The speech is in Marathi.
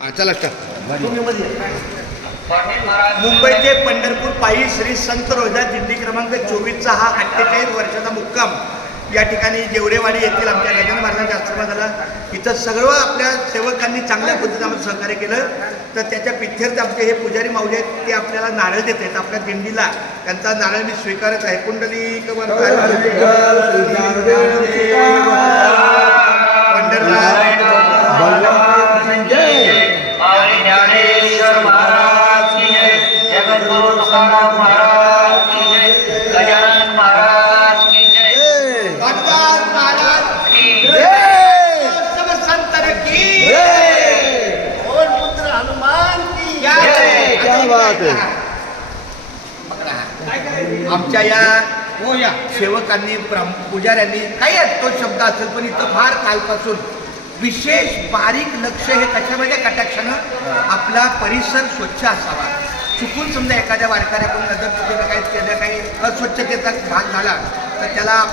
चला मुंबई ते पंढरपूर पायी श्री संत रोहिदास दिंडी क्रमांक 24चा हा 48 वर्षाचा मुक्काम या ठिकाणी जेवरेवाडी येथील आमच्या गजानन महाराजांच्या आश्रमात झाला. इथं सगळं आपल्या सेवकांनी चांगल्या पद्धतीने आम्हाला सहकार्य केलं. तर त्याच्या पिथ्यर्थ आमचे हे पुजारी माऊली आहेत, ते आपल्याला नारळ देत आहेत आपल्या दिंडीला. त्यांचा नारळ मी स्वीकारत आहे. कुंडली आमच्या या सेवकांनी पुजाऱ्यांनी काही तो शब्द असेल पण इथं फार कालपासून विशेष बारीक लक्ष हे कशामध्ये कटाक्षानं आपला परिसर स्वच्छ असावा. चुकून समजा एखाद्या वारकऱ्याकडून नजर चुकीनं काही अस्वच्छतेचा भाग झाला तर त्याला